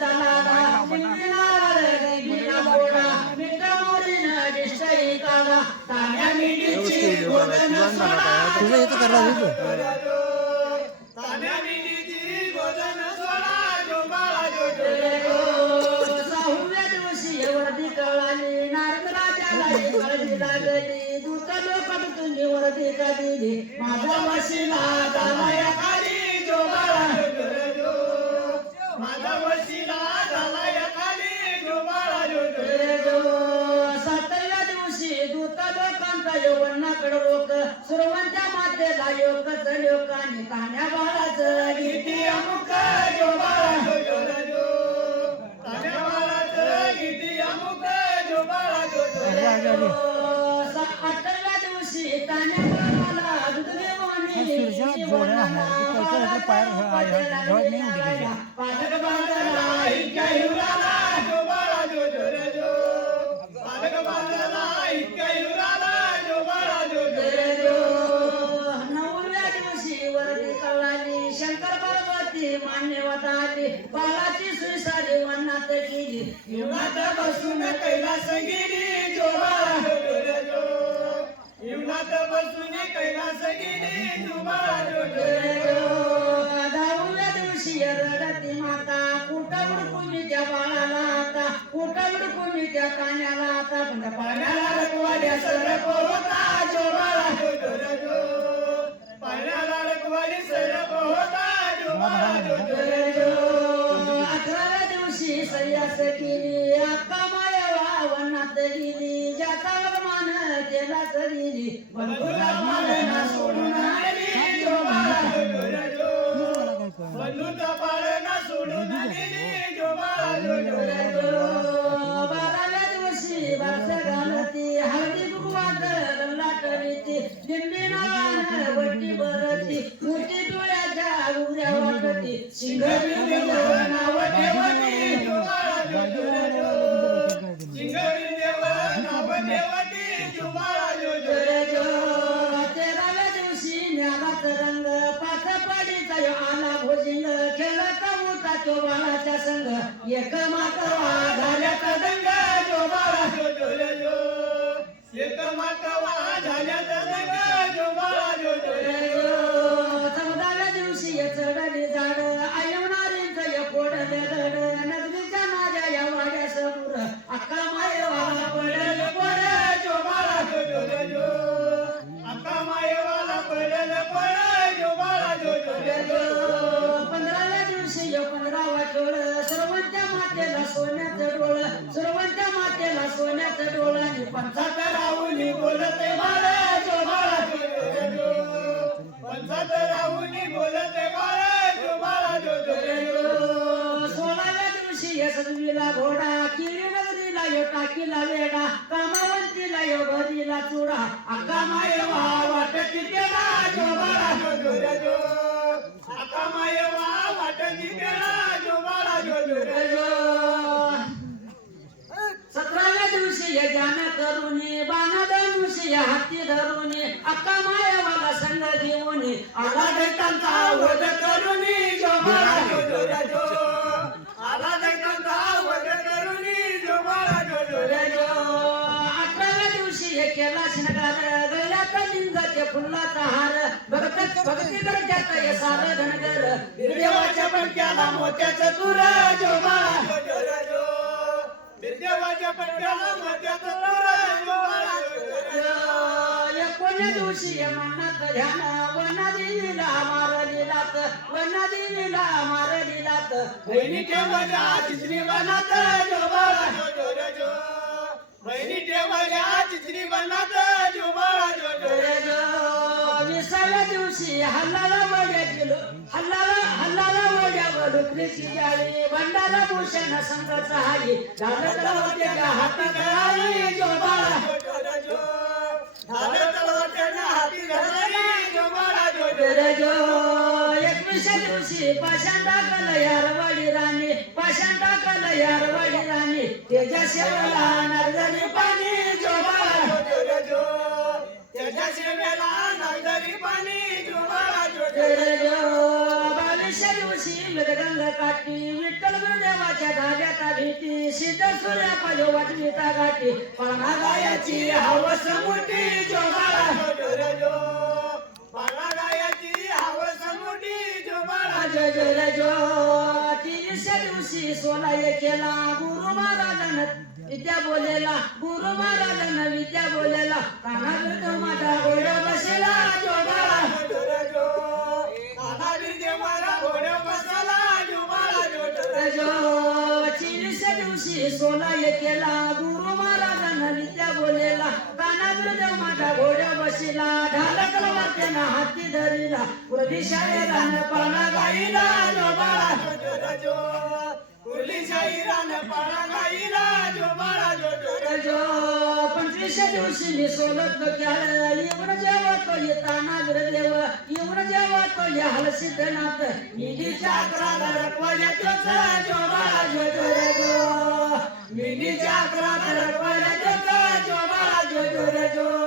चला निघणार बिना मोडा मिठामोडीन दिसतंय काढा ताण्या मिठीची गोधन सोडा तुझं इथं करला ताण्या मिठीची गोधन सोडा जोबाळा जो सहाव्या दिवशी वर्दी कळाली नारदराजाला काळजी लागली दूत लोकातून वर्दी दिली माझा वशिला झाला या खाली जोबाळा माझा वशिला झाला या खाली जोबाळा जो सातव्या दिवशी दूत लोकांचा यवनाकडे लोक सुरवंत्या मातेला योगच लोक आणि ताण्या बाळाचं गीती अमुक जोबाळा ताण्या बाळाचं गीती अमुक जोबाळा आठव्या दिवशी ताण्या बाळाला दूध देवानी पालक बांधला इतक्या हिवराला जोबाळा जो पालक बांधला इतक्या हिवराला जोबाळा जो नवव्या दिवशी वरती कळाली शंकर पार्वती मान्यवता आली बाळाची सुसारी वनात गेली हिवनात बसून कैलास गेली जोबाळा हिवनात बसून कैलास गेली जोबाळा दहाव्या दिवशी रडती माता कुटावर कुणी त्या बाळाला आता कुटावर कुणी त्या कान्याला आता पण पाण्याला रखवाल्या सरप होता जोबाळा पाण्याला रखवाली सरप होता जोबाळा 11व्या दिवशी सह्यास केली अक्का मायवा वनात गेली ज्याचा मान केला तरी बंधुला पाळणा सोडून आली जोबाळा बंधुचा पाळणा सोडून आली जोबाळा 12व्या दिवशी बारस घालती हळदी कुंकवात लाटलीती लिंबी नावानं वटी भरती मोठी डोळ्याच्या उघड्या वाटती सिंगवी नाव ठेवती जोबाळा सिंगवी नाव ठेवती जोबाळा 13व्या दिवशी न्यालाच रंग पाच पडीचा आला भोजिंग खेळत होता तो बाळाच्या संग एक मातवा झाल्याचा दंग जोबाळा एक मातवा झाल्याचा दंग जोबाळा 14व्या दिवशी चढली झाड आयवणारींच फोडले धड नगरीच्या माझ्या या वाड्या समोर अक्का मायवाला पडल पड जोबाळा अक्का मायवाला पडल पड जोबाळा 15व्या दिवशी 15वा डोळ सर्वंत्या मातेला सोन्याचं डोळ सर्वंत्या मातेला सोन्याचं डोळ आणि पंचात राहुली बोलते बाळ जोबाळा पंचात राहुली बोलते बाळ जोबाळा 16व्या दिवशी यशस्वीला घोडा किरी नगरीला यो टाकीला वेडा कामावंतीला यो भरीला चुडा अक्का मायवा वाटती केला जोबाळा अक्का मायवा वाटती केला जोबाळा 17व्या दिवशी यज्ञ करूनी बाण धनुष्य हाती धरूनी अक्का मायवाला संग घेऊनी आला दैत्यांचा वध करूनी जोबाळा आला दैत्यांचा वध करूनी जोबाळा 18व्या दिवशी हे केला शृंगार गळ्यात लिंगाचे फुलाचा हार भक्ती गरजात हे सारं धनगर देवाच्या पणक्याला मोत्याचं तुर जोबाळा देवाच्या पणक्याला मोत्याचं तुर जोबाळा 19व्या दिवशी मनात ध्यान वनादेवीला मारलीलात वनादेवीला मारलीलात बहिणीच्या माझ्या चित्री वनात जोबाळा बहिणीच्या माझ्या चित्री वनात जोबाळा 20व्या दिवशी हल्लाला वड्या गेलो हल्लाला वड्या डुकरीची जाळी बंडाला भूषण संघच हारी झालं तलवारच्या हाती घाली जोबाळा झालं तलवारच्या हाती घाली जोबाळा 21व्या दिवशी पाषाण टाकलं यारवाडी राणी पाषाण टाकलं यारवाडी राणी त्याच्या शेवला नरदरी पाणी जोबाळा त्याच्या शेवेला नरदरी पाणी जोबाळा 22व्या दिवशी मृदंग काठी विठ्ठल देवा देवाच्या झाल्याता भीती सिद्ध सूर्या पायो वाजविता घाटी पळणा गायाची हवस मोठी जो बाळा जो जो रे जो 300 दिवशी सोला केला गुरु महाराजानं विद्या बोलेला गुरु महाराजानं विद्या बोलेला काना विरुद्ध माझा घोड्या बसला जो बाळा जो 300 दिवशी सोला केला गुरु महाराजानं विद्या बोलेला काना विरुद्ध माझा घोड्या बसला ढालकला वाटेना हाती धरिला पुरदिशाने रान पाळणा गाईला जो बाळा जो 25 दिवशी मी सोलत केलं येऊन जेव्हा तो येताना देव येऊन जेव्हा तो या हलसिद्धनाथ निधीच्या अकराला रखवाल्या तोचा जो बाळा जो जो रे जो निधीच्या अकराला रखवाल्या तोचा जो बाळा जो जो रे जो